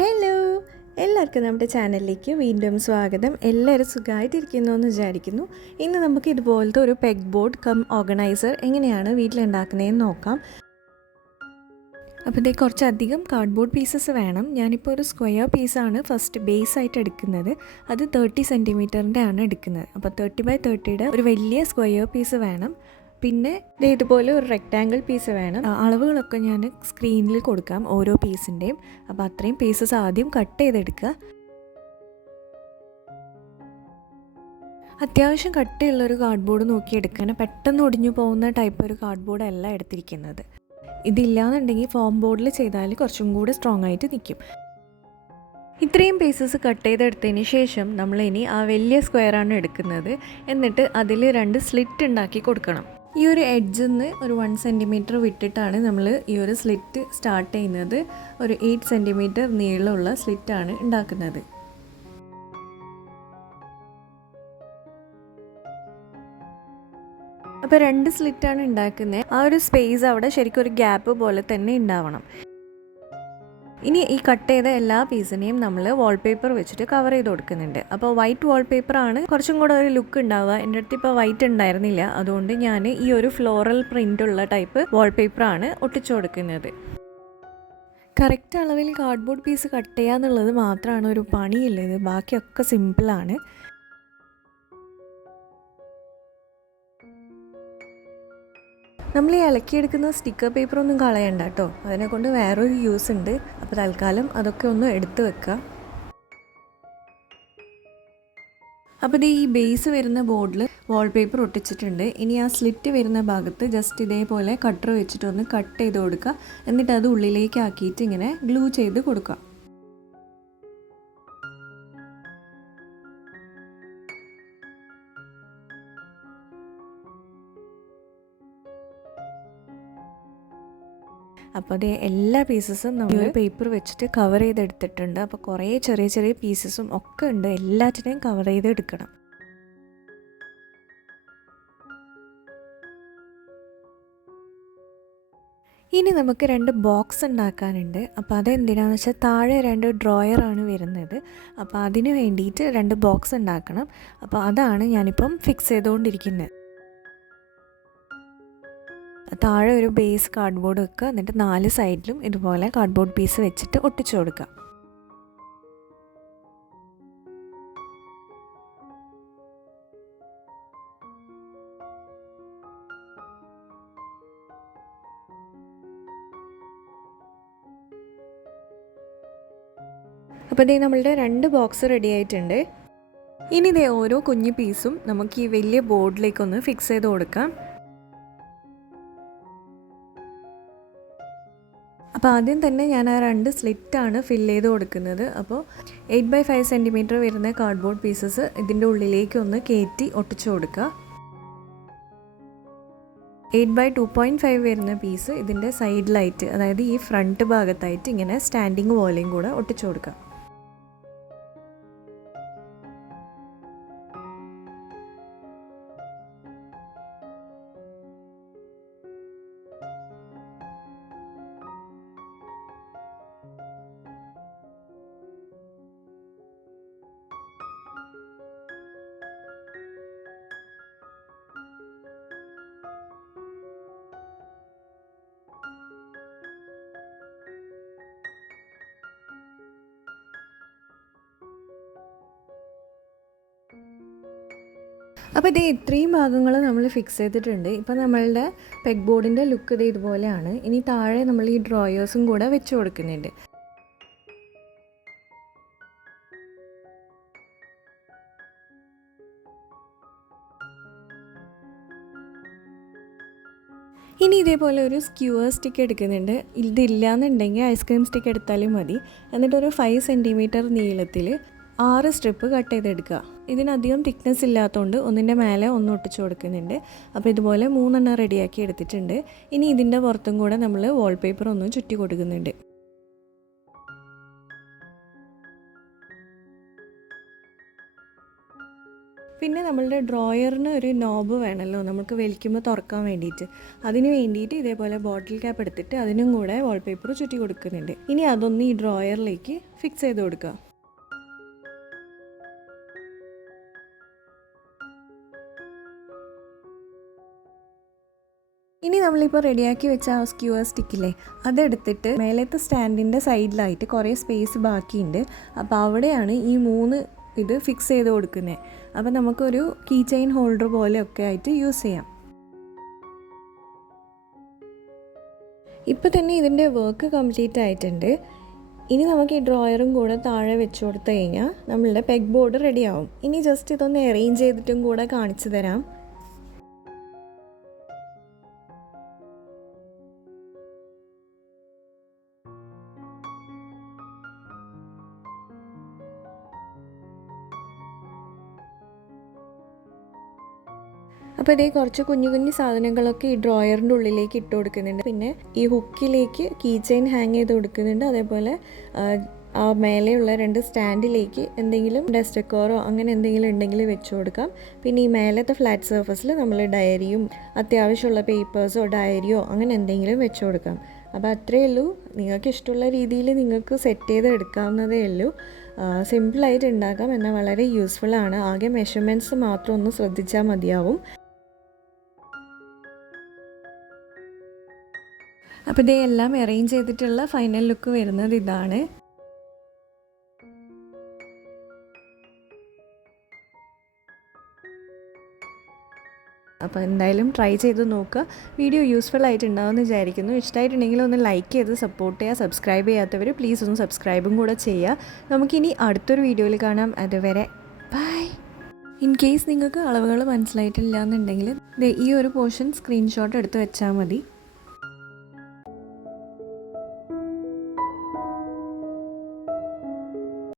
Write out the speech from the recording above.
Hello, എല്ലാവർക്കും നമ്മുടെ ചാനലിലേക്ക് വീണ്ടും സ്വാഗതം. എല്ലാവരും സുഖമായിട്ടിരിക്കുന്നു എന്ന് വിചാരിക്കുന്നു. ഇന്ന് നമുക്ക് ഇതുപോലത്തെ ഒരു പെഗ് ബോർഡ് കം ഓർഗനൈസർ എങ്ങനെയാണ് വീട്ടിലുണ്ടാക്കുന്നതെന്ന് നോക്കാം. അപ്പോൾ ഇതേ കുറച്ചധികം കാർഡ്ബോർഡ് പീസസ് വേണം. ഞാനിപ്പോൾ ഒരു സ്ക്വയർ പീസാണ് ഫസ്റ്റ് ബേസ് ആയിട്ട് എടുക്കുന്നത്. അത് 30 സെൻറ്റിമീറ്ററിൻ്റെ ആണ് എടുക്കുന്നത്. അപ്പോൾ 30x30യുടെ ഒരു വലിയ സ്ക്വയർ പീസ് വേണം. പിന്നെ ഇതുപോലെ ഒരു റെക്റ്റാങ്കിൾ പീസ് വേണം. അളവുകളൊക്കെ ഞാൻ സ്ക്രീനിൽ കൊടുക്കാം ഓരോ പീസിൻ്റെയും. അപ്പോൾ അത്രയും പീസസ് ആദ്യം കട്ട് ചെയ്തെടുക്കുക. അത്യാവശ്യം കട്ടിയുള്ളൊരു കാർഡ്ബോർഡ് നോക്കി എടുക്കാൻ, പെട്ടെന്ന് ഒടിഞ്ഞു പോകുന്ന ടൈപ്പ് ഒരു കാർഡ്ബോർഡ് അല്ല എടുത്തിരിക്കുന്നത്. ഇതില്ലാന്നുണ്ടെങ്കിൽ ഫോം ബോർഡിൽ ചെയ്താൽ കുറച്ചും കൂടെ സ്ട്രോങ് ആയിട്ട് നിൽക്കും. ഇത്രയും പീസസ് കട്ട് ചെയ്തെടുത്തതിന് ശേഷം നമ്മളിനി ആ വലിയ സ്ക്വയറാണ് എടുക്കുന്നത്. എന്നിട്ട് അതിൽ 2 സ്ലിറ്റ് ഉണ്ടാക്കി കൊടുക്കണം. ഈ ഒരു എഡ്ജിൽ നിന്ന് ഒരു 1 സെൻറ്റിമീറ്റർ വിട്ടിട്ടാണ് നമ്മൾ ഈ ഒരു സ്ലിറ്റ് സ്റ്റാർട്ട് ചെയ്യുന്നത്. ഒരു 8 സെൻറ്റിമീറ്റർ നീളമുള്ള സ്ലിറ്റാണ് ഉണ്ടാക്കുന്നത്. അപ്പോൾ 2 സ്ലിറ്റാണ് ഉണ്ടാക്കുന്നത്. ആ ഒരു സ്പേസ് അവിടെ ശരിക്കും ഒരു ഗ്യാപ്പ് പോലെ തന്നെ ഉണ്ടാവണം. ഇനി ഈ കട്ട് ചെയ്ത എല്ലാ പീസിനെയും നമ്മൾ വാൾപേപ്പർ വെച്ചിട്ട് കവർ ചെയ്ത് കൊടുക്കുന്നുണ്ട്. അപ്പോൾ വൈറ്റ് വാൾപേപ്പറാണ് കുറച്ചും കൂടെ ഒരു ലുക്ക് ഉണ്ടാവുക. എൻ്റെ അടുത്ത് ഇപ്പോൾ വൈറ്റ് ഉണ്ടായിരുന്നില്ല, അതുകൊണ്ട് ഞാൻ ഈ ഒരു ഫ്ലോറൽ പ്രിൻ്റുള്ള ടൈപ്പ് വാൾപേപ്പറാണ് ഒട്ടിച്ചു കൊടുക്കുന്നത്. കറക്റ്റ് അളവിൽ കാർഡ്ബോർഡ് പീസ് കട്ട് ചെയ്യുക എന്നുള്ളത് മാത്രമാണ് ഒരു പണിയുള്ളത്. ബാക്കിയൊക്കെ സിമ്പിളാണ്. നമ്മൾ ഈ ഇളക്കിയെടുക്കുന്ന സ്റ്റിക്കർ പേപ്പറൊന്നും കളയണ്ട കേട്ടോ. അതിനെക്കൊണ്ട് വേറൊരു യൂസ് ഉണ്ട്. അപ്പോൾ തൽക്കാലം അതൊക്കെ ഒന്ന് എടുത്ത് വെക്കുക. അപ്പോൾ ഈ ബേസ് വരുന്ന ബോർഡിൽ വാൾപേപ്പർ ഒട്ടിച്ചിട്ടുണ്ട്. ഇനി ആ സ്ലിറ്റ് വരുന്ന ഭാഗത്ത് ജസ്റ്റ് ഇതേപോലെ കട്ടർ വെച്ചിട്ടൊന്ന് കട്ട് ചെയ്ത് കൊടുക്കുക. എന്നിട്ട് അത് ഉള്ളിലേക്ക് ആക്കിയിട്ട് ഇങ്ങനെ ഗ്ലൂ ചെയ്ത് കൊടുക്കുക. അപ്പോൾ അത് എല്ലാ പീസസും നമ്മൾ പേപ്പർ വെച്ചിട്ട് കവർ ചെയ്തെടുത്തിട്ടുണ്ട്. അപ്പോൾ കുറേ ചെറിയ ചെറിയ പീസസും ഒക്കെ ഉണ്ട്. എല്ലാറ്റിനെയും കവർ ചെയ്തെടുക്കണം. ഇനി നമുക്ക് 2 ബോക്സ് ഉണ്ടാക്കാനുണ്ട്. അപ്പോൾ അതെന്തിനാണെന്ന് വെച്ചാൽ താഴെ 2 ഡ്രോയറാണ് വരുന്നത്. അപ്പോൾ അതിന് വേണ്ടിയിട്ട് 2 ബോക്സ് ഉണ്ടാക്കണം. അപ്പോൾ അതാണ് ഞാനിപ്പം ഫിക്സ് ചെയ്തുകൊണ്ടിരിക്കുന്നത്. താഴെ ഒരു ബേസ് കാർഡ്ബോർഡ് വെക്കുക. എന്നിട്ട് 4 സൈഡിലും ഇതുപോലെ കാർഡ്ബോർഡ് പീസ് വെച്ചിട്ട് ഒട്ടിച്ചു കൊടുക്കുക. അപ്പോൾ ഇതേ നമ്മളുടെ 2 ബോക്സ് റെഡി ആയിട്ടുണ്ട്. ഇനി ഇതേ ഓരോ കുഞ്ഞു പീസും നമുക്ക് ഈ വലിയ ബോർഡിലേക്കൊന്ന് ഫിക്സ് ചെയ്ത് കൊടുക്കാം. അപ്പോൾ ആദ്യം തന്നെ ഞാൻ ആ 2 സ്ലിറ്റാണ് ഫില്ല് ചെയ്ത് കൊടുക്കുന്നത്. അപ്പോൾ 8x5 സെൻറ്റിമീറ്റർ വരുന്ന കാർഡ്ബോർഡ് പീസസ് ഇതിൻ്റെ ഉള്ളിലേക്കൊന്ന് കയറ്റി ഒട്ടിച്ചു കൊടുക്കുക. 8x2.5 വരുന്ന പീസ് ഇതിൻ്റെ സൈഡിലായിട്ട്, അതായത് ഈ ഫ്രണ്ട് ഭാഗത്തായിട്ട് ഇങ്ങനെ സ്റ്റാൻഡിങ് പോലെയും കൂടെ ഒട്ടിച്ചു കൊടുക്കുക. അപ്പോൾ ഇത് ഇത്രയും ഭാഗങ്ങൾ നമ്മൾ ഫിക്സ് ചെയ്തിട്ടുണ്ട്. ഇപ്പോൾ നമ്മളുടെ പെഗ് ബോർഡിൻ്റെ ലുക്ക് ഇത് ഇതുപോലെയാണ്. ഇനി താഴെ നമ്മൾ ഈ ഡ്രോയേഴ്സും കൂടെ വെച്ച് കൊടുക്കുന്നുണ്ട്. ഇനി ഇതേപോലെ ഒരു സ്ക്യൂവർ സ്റ്റിക്ക് എടുക്കുന്നുണ്ട്. ഇതില്ലാന്നുണ്ടെങ്കിൽ ഐസ്ക്രീം സ്റ്റിക്ക് എടുത്താലും മതി. എന്നിട്ടൊരു 5 സെൻറ്റിമീറ്റർ നീളത്തിൽ 6 സ്ട്രിപ്പ് കട്ട് ചെയ്തെടുക്കുക. ഇതിനധികം തിക്നെസ് ഇല്ലാത്തതുകൊണ്ട് ഒന്നിൻ്റെ മേലെ ഒന്ന് ഒട്ടിച്ചു കൊടുക്കുന്നുണ്ട്. അപ്പോൾ ഇതുപോലെ 3 എണ്ണം റെഡിയാക്കി എടുത്തിട്ടുണ്ട്. ഇനി ഇതിൻ്റെ പുറത്തും കൂടെ നമ്മൾ വാൾപേപ്പർ ഒന്ന് ചുറ്റി കൊടുക്കുന്നുണ്ട്. പിന്നെ നമ്മളുടെ ഡ്രോയറിന് ഒരു നോബ് വേണമല്ലോ നമുക്ക് വലിക്കുമ്പോൾ തുറക്കാൻ വേണ്ടിയിട്ട്. അതിന് വേണ്ടിയിട്ട് ഇതേപോലെ ബോട്ടിൽ ക്യാപ്പ് എടുത്തിട്ട് അതിനും കൂടെ വാൾപേപ്പർ ചുറ്റി കൊടുക്കുന്നുണ്ട്. ഇനി അതൊന്ന് ഈ ഡ്രോയറിലേക്ക് ഫിക്സ് ചെയ്ത് കൊടുക്കുക. ഇനി നമ്മളിപ്പോൾ റെഡിയാക്കി വെച്ച ആ സ്ക്യൂർ സ്റ്റിക്കില്ലേ, അതെടുത്തിട്ട് മേലത്തെ സ്റ്റാൻഡിൻ്റെ സൈഡിലായിട്ട് കുറേ സ്പേസ് ബാക്കിയുണ്ട്. അപ്പോൾ അവിടെയാണ് ഈ 3 ഇത് ഫിക്സ് ചെയ്ത് കൊടുക്കുന്നത്. അപ്പോൾ നമുക്കൊരു കീ ചെയിൻ ഹോൾഡർ പോലെയൊക്കെ ആയിട്ട് യൂസ് ചെയ്യാം. ഇപ്പോൾ തന്നെ ഇതിൻ്റെ വർക്ക് കംപ്ലീറ്റ് ആയിട്ടുണ്ട്. ഇനി നമുക്ക് ഈ ഡ്രോയറും കൂടെ താഴെ വെച്ച് കൊടുത്തു കഴിഞ്ഞാൽ നമ്മളുടെ പെഗ് ബോർഡ് റെഡിയാവും. ഇനി ജസ്റ്റ് ഇതൊന്ന് അറേഞ്ച് ചെയ്തിട്ടും കൂടെ കാണിച്ചു തരാം. അപ്പോൾ ഇതേ കുറച്ച് കുഞ്ഞു കുഞ്ഞു സാധനങ്ങളൊക്കെ ഈ ഡ്രോയറിൻ്റെ ഉള്ളിലേക്ക് ഇട്ട് കൊടുക്കുന്നുണ്ട്. പിന്നെ ഈ ഹുക്കിലേക്ക് കീ ചെയിൻ ഹാങ് ചെയ്ത് കൊടുക്കുന്നുണ്ട്. അതേപോലെ ആ മേലെയുള്ള 2 സ്റ്റാൻഡിലേക്ക് എന്തെങ്കിലും ഡസ്റ്റ് ഡെക്കോറോ അങ്ങനെ എന്തെങ്കിലും ഉണ്ടെങ്കിൽ വെച്ച് കൊടുക്കാം. പിന്നെ ഈ മേലത്തെ ഫ്ലാറ്റ് സർഫസിൽ നമ്മൾ ഡയറിയും അത്യാവശ്യമുള്ള പേപ്പേഴ്സോ ഡയറിയോ അങ്ങനെ എന്തെങ്കിലും വെച്ച് കൊടുക്കാം. അപ്പോൾ അത്രയേ ഉള്ളൂ. നിങ്ങൾക്ക് ഇഷ്ടമുള്ള രീതിയിൽ നിങ്ങൾക്ക് സെറ്റ് ചെയ്ത് എടുക്കാവുന്നതേ ഉള്ളൂ. സിമ്പിളായിട്ട് ഉണ്ടാക്കാം, എന്നാൽ വളരെ യൂസ്ഫുള്ളാണ്. ആകെ മെഷർമെൻറ്റ്സ് മാത്രം ഒന്ന് ശ്രദ്ധിച്ചാൽ മതിയാവും. അപ്പോൾ ഇതെല്ലാം അറേഞ്ച് ചെയ്തിട്ടുള്ള ഫൈനൽ ലുക്ക് വരുന്നത് ഇതാണ്. അപ്പോൾ എന്തായാലും ട്രൈ ചെയ്ത് നോക്കുക. വീഡിയോ യൂസ്ഫുൾ ആയിട്ടുണ്ടാവുമെന്ന് വിചാരിക്കുന്നു. ഇഷ്ടമായിട്ടുണ്ടെങ്കിൽ ഒന്ന് ലൈക്ക് ചെയ്ത് സപ്പോർട്ട് ചെയ്യുക. സബ്സ്ക്രൈബ് ചെയ്യാത്തവർ പ്ലീസ് ഒന്ന് സബ്സ്ക്രൈബും കൂടെ ചെയ്യുക. നമുക്കിനി അടുത്തൊരു വീഡിയോയിൽ കാണാം. അതുവരെ ബൈ. ഇൻ കേസ് നിങ്ങൾക്ക് അളവുകൾ മനസ്സിലായിട്ടില്ല എന്നുണ്ടെങ്കിൽ ഈ ഒരു പോർഷൻ സ്ക്രീൻഷോട്ട് എടുത്ത് വെച്ചാൽ മതി.